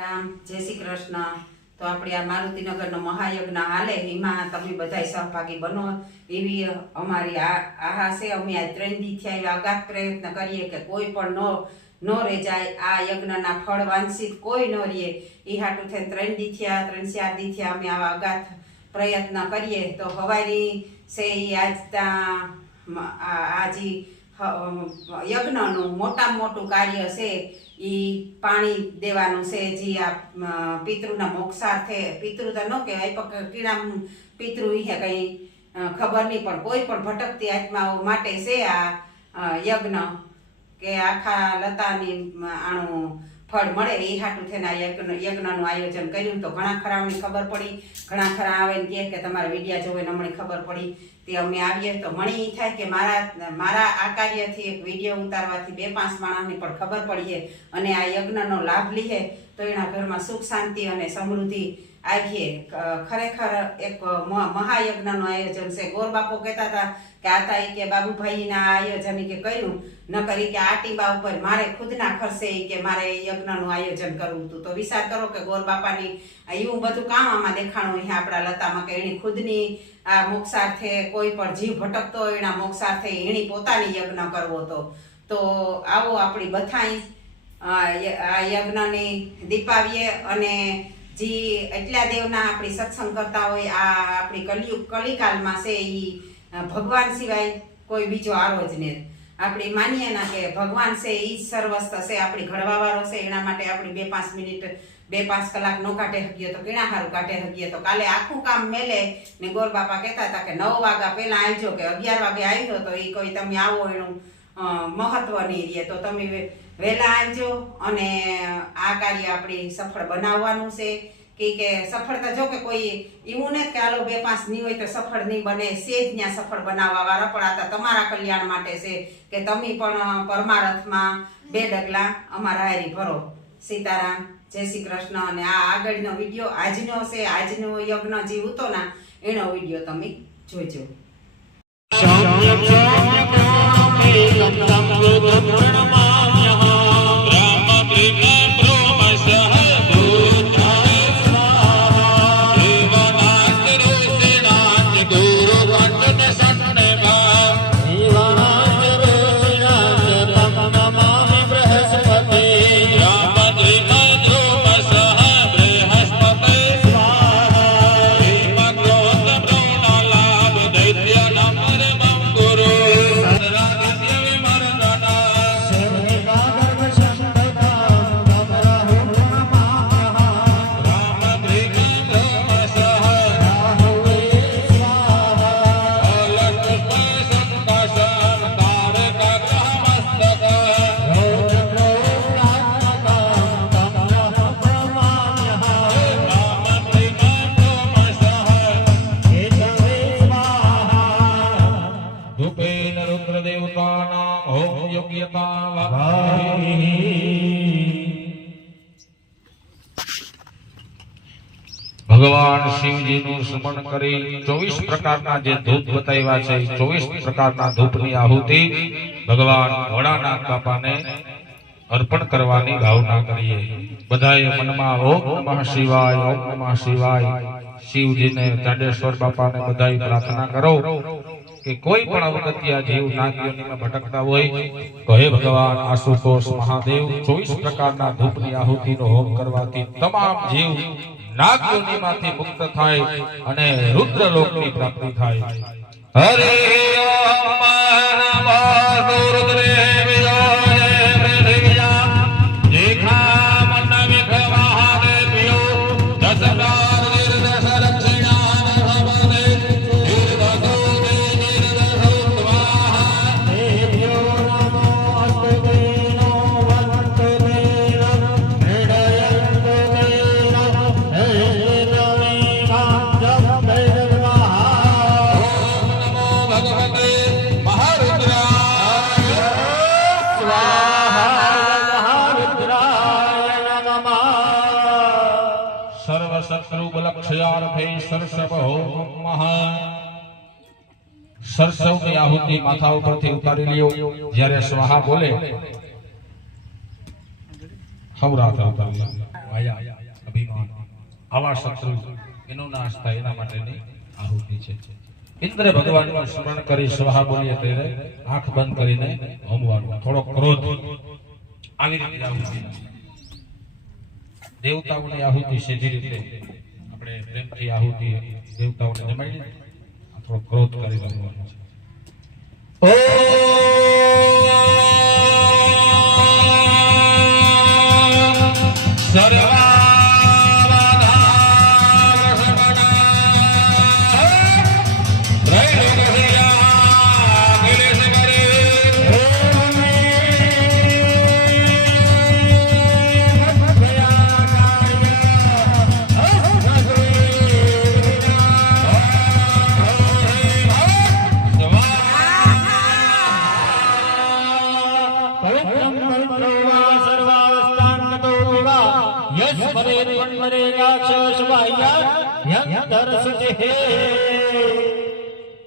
રામ જય શ્રી કૃષ્ણ। તો આપણે આ મારુતિનગરનો મહાયજ્ઞ હાલે એમાં તમે બધા સહભાગી બનો એવી અમારી આશા છે। અમે આ 3 દીથી આવ્યા અગાધ પ્રયત્ન કરીએ કે કોઈ પણ નો રહી જાય, આ યજ્ઞના ફળ વાંછિત કોઈ ન રહે એ હાટું થઈને 3 દીથી 3-4 દીથી અમે આવા અગાધ પ્રયત્ન કરીએ। તો હવારી છે એ આજી યજ્ઞનું મોટામાં મોટું કાર્ય છે એ પાણી દેવાનું છે। જે આ પિતૃના મોક્ષાર્થે, પિતૃ તો ન કહેવાય કીડા પિતૃ હે કંઈ ખબર નહીં, પણ કોઈ પણ ભટકતી આત્માઓ માટે છે આ યજ્ઞ કે આખા લતાની આણું ફળ મળે એ હાટું થઈને આ યજ્ઞનું આયોજન કર્યું। તો ઘણા ખરાઓની ખબર પડી, ઘણા ખરા આવે ને કહે કે તમારા વિડીયા જોવે ને અમને ખબર પડી તે અમે આવીએ। તો મને એ થાય કે મારા આ કાર્યથી એક વિડીયો ઉતારવાથી 2-5 માણસની પણ ખબર પડીએ અને આ યજ્ઞનો લાભ લઈએ તો એના ઘરમાં સુખ શાંતિ અને સમૃદ્ધિ આવીએ। ખરેખર એક મહાયજ્ઞનું આયોજન છે। ગોર બાપો કહેતા હતા કે આતા કે બાબુભાઈના આયોજન કે કર્યું ન કરી કે આ ટીબા ઉપર મારે ખુદના ખર્ચે કે મારે યજ્ઞનું આયોજન કરવું હતું। તો વિચાર કરો કે ગોર બાપાની એવું બધું કામ આમાં દેખાણું અહીંયા આપણા લતામાં કે એની ખુદની આ મોક્ષાર્થે કોઈ પણ જીવ ભટકતો હોય એના મોક્ષાર્થે એની પોતાની યજ્ઞ કરવો હતો। તો આવો આપણી બધાઈ આ યજ્ઞની દીપાવીએ અને જે એટલા દેવના આપણી સત્સંગ કરતા હોય આ આપણી કલિકાલમાં છે એ ભગવાન સિવાય કોઈ બીજો આરો જ નહીં। આપણે માનીએ ના કે ભગવાન છે એ જ સર્વસ્થ છે, આપણી ઘડવાવાળો છે, એના માટે આપણે 2-5 મિનિટ 2-5 કલાક નો કાઢે શકીએ તો કેણા સારું કાઢે શકીએ। તો કાલે આખું કામ મેલે ને ગોર બાપા કહેતા હતા કે 9 વાગ્યા પહેલા આવજો કે 11 વાગે આવ્યો તો એ કોઈ તમે આવો એનું મહત્વ નહીં રહે। તો તમે વહેલા આવજો અને આ કાર્ય આપણી સફળ બનાવવાનું છે। કે સફળતા જો કે કોઈ એવું નથી કે હાલો 2-5 નહીં હોય તો સફળ નહીં બને, સેજ ત્યાં સફળ બનાવવા વાળા પણ આતા તમારા કલ્યાણ માટે છે કે તમે પણ પરમાર્થમાં 2 ડગલા અમારા હારી ભરો। સીતારામ, જય શ્રી કૃષ્ણ। અને આ આગળનો વિડીયો આજનો છે, આજનો યજ્ઞ જે હતો ને એનો વિડીયો તમે જોજો। ભગવાન શિવજીનું સ્મરણ કરી 24 પ્રકારના જે ધૂપ બતાવ્યા છે, 24 પ્રકારના ધૂપની આહુતિ ભગવાન ભોળાનાથ બાપાને અર્પણ કરવાની ભાવના કરીએ। બધાએ મનમાં ઓમ નમઃ શિવાય, ઓમ નમઃ શિવાય, શિવજીને ચાડેશ્વર બાપાને બધાએ પ્રાર્થના કરો કે કોઈ પણ અવગત્યા જીવ નાગયોનીમાં ભટકતા હોય તો હે ભગવાન આશુતોષ મહાદેવ 24 પ્રકારના ધૂપની આહુતિનો હોમ કરવાથી તમામ જીવ નાગયોનીમાંથી મુક્ત થાય અને રુદ્રલોકની પ્રાપ્તિ થાય। હરે ઓમ નમઃ રુદ્રેય સરસવની આહુતિ માથા ઉપરથી ઉતારી લ્યો। જ્યારે સ્વાહા બોલે હવરા ઉતારી માયા, અભિમાન, આવા શત્રુ એનો નાશ થાય એના માટેની આહુતિ છે. ઇન્દ્રે ભગવાનનું સ્મરણ કરી સ્વાહા બોલીએ ત્યારે આંખ બંધ કરીને હોમવાનું. થોડો ક્રોધ આવી રીતે આહુતિ. દેવતાઓની આહુતિ સીધી રીતે આપણે પ્રેમથી આહુતિ દેવતાઓને જમાઈ દઈએ. થોડો ક્રોધ કરી લેવાનો છે.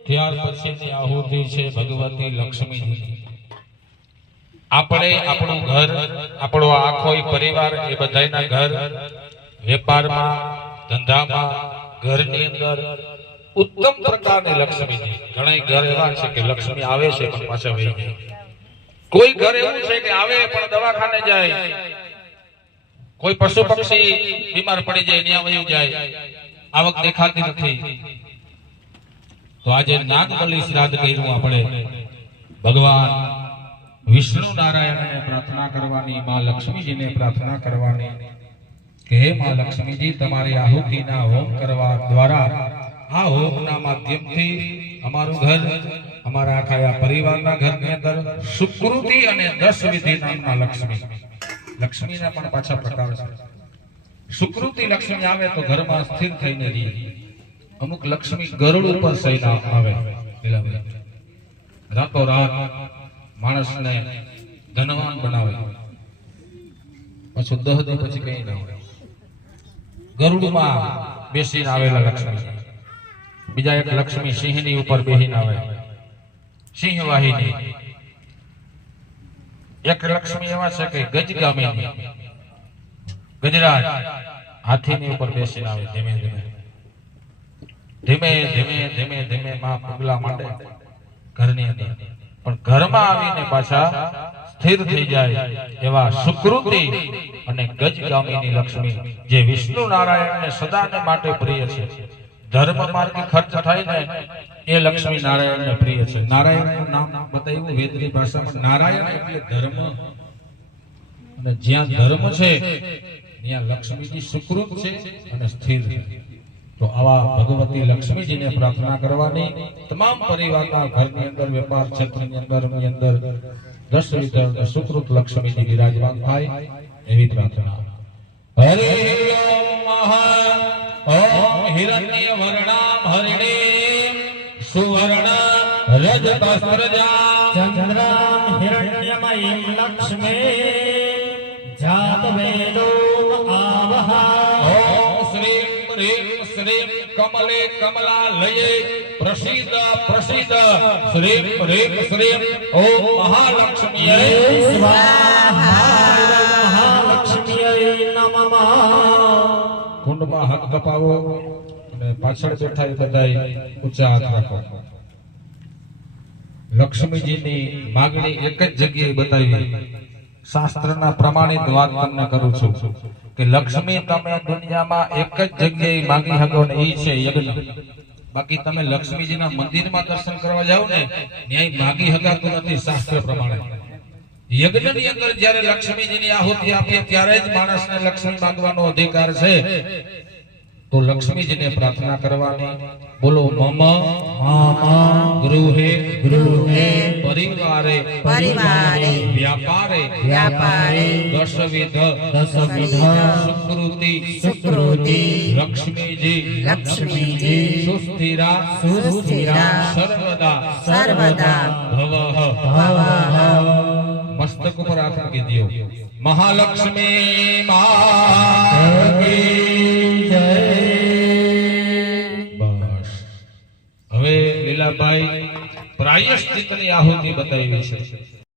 ત્યાર પછીની આહુતિ છે ભગવતી લક્ષ્મીજી. આપણે આપણું ઘર, આપણો આખો પરિવાર, એ બધાયના ઘર, વેપારમાં, ધંધામાં, ઘરની અંદર ઉત્તમ પ્રકારની લક્ષ્મીજી. ઘણા ઘર એવા છે કે લક્ષ્મી આવે છે પણ પાછા વહી જાય. કોઈ ઘર એવું છે કે આવે પણ દવાખાને જાય, કોઈ પશુ પક્ષી બીમાર પડી જાય ત્યાં વયું જાય, આવક દેખાતી નથી. તો આજે નાગબલી શ્રાદ્ધ કર્યું આપણે. ભગવાન વિષ્ણુ નારાયણને પ્રાર્થના કરવાની, માં લક્ષ્મીજીને પ્રાર્થના કરવાની કે હે માં લક્ષ્મીજી, તમારી આહુતિના હોમ કરવા દ્વારા, આ હોમના માધ્યમથી અમારું ઘર, અમારા આખા પરિવારના ઘરની અંદર સુકૃતિ અને 10 વિધિ નામના લક્ષ્મી. લક્ષ્મીના પણ પાછા પ્રકાર છે. સુકૃતિ લક્ષ્મી આવે તો ઘરમાં સ્થિર થઈને રહે. અમુક લક્ષ્મી ગરુડ ઉપર સૈના આવે, રાતો રાત માણસને ધનવાન બનાવે, પાછું 10 દી પછી કઈ ના હોય. ગરુડમાં બેસીને આવેલા લક્ષ્મી. બીજા એક લક્ષ્મી સિંહની ઉપર બેસીને આવે, સિંહ વાહિની. એક લક્ષ્મી એવા છે કે ગજગામિની, ગજરાજ હાથીની ઉપર બેસીને આવે. ધીમે ધીમે ધીમે ધીમે ધીમે ધીમે માં પગલા માંડે ઘરની અંદર, પણ ઘરમાં આવીને પાછા સ્થિર થઈ જાય એવા સુકૃતિ અને ગજગામિની લક્ષ્મી, જે વિષ્ણુ નારાયણને સદાને માટે પ્રિય છે. ધર્મ માર્ગે ખર્ચ થાય ને એ લક્ષ્મી નારાયણને પ્રિય છે. નારાયણનું નામ બતાવ્યું વેદની ભાષામાં. નારાયણ એટલે ધર્મ, અને જ્યાં ધર્મ છે ત્યાં લક્ષ્મીજી સુકૃત છે અને સ્થિર છે. તો આવા ભગવતી લક્ષ્મીજીને પ્રાર્થના કરવાની. તમામ પરિવારના ઘરની અંદર, વેપાર ક્ષેત્રની અંદર 10 વિધ સુકૃત લક્ષ્મીજી વિરાજમાન થાય એવી પ્રાર્થના. હરે ઓમ હિરણ્ય વર્ણામ હરિણીમ સુવર્ણ રજતસ્રજા ચંદ્રામ હિરણ્યમયીમ લક્ષ્મી જાત વેદો આવહા. ઓમ શ્રીમ હ્રીમ શ્રીમ કમલે કમલા લયે પ્રસિદ્ધ પ્રસિદ્ધ શ્રીમ હ્રીમ શ્રીમ ઓમ મહાલક્ષ્મીએ સ્વાહા. મહાલક્ષ્મીએ નમઃ. કુંડમાં હાથ કપાવો અને પાછળ બેઠા એ બધાય ઊંચા હાથ રાખો. લક્ષ્મીજીની માગણી એક જ જગ્યાએ બતાવી. શાસ્ત્રના પ્રમાણિત વાત તમને કરું છું કે લક્ષ્મી તમે દુનિયામાં એક જ જગ્યાએ માગી શકો ને એ છે યજ્ઞ. બાકી તમે લક્ષ્મીજીના મંદિરમાં દર્શન કરવા જાઓ ને ત્યાં માગી હકાતું નથી શાસ્ત્ર પ્રમાણે. યજ્ઞની અંદર જ્યારે લક્ષ્મીજીની આહુતિ આપીએ ત્યારે જ માણસને લક્ષ્મી માંગવાનો અધિકાર છે. તો લક્ષ્મીજીને પ્રાર્થના કરવાની. બોલો મમ ગૃહે પરિવારે વ્યાપારે દશવિધ સુકૃતિ લક્ષ્મીજી સુસ્થિરા સર્વદા ભવઃ. મસ્તક ઉપર હાથ મૂકી દો. મહાલક્ષ્મી માતા કી જય. બસ હવે લીલાભાઈ પ્રાયશ્ચિતની આહુતિ બતાવી છે.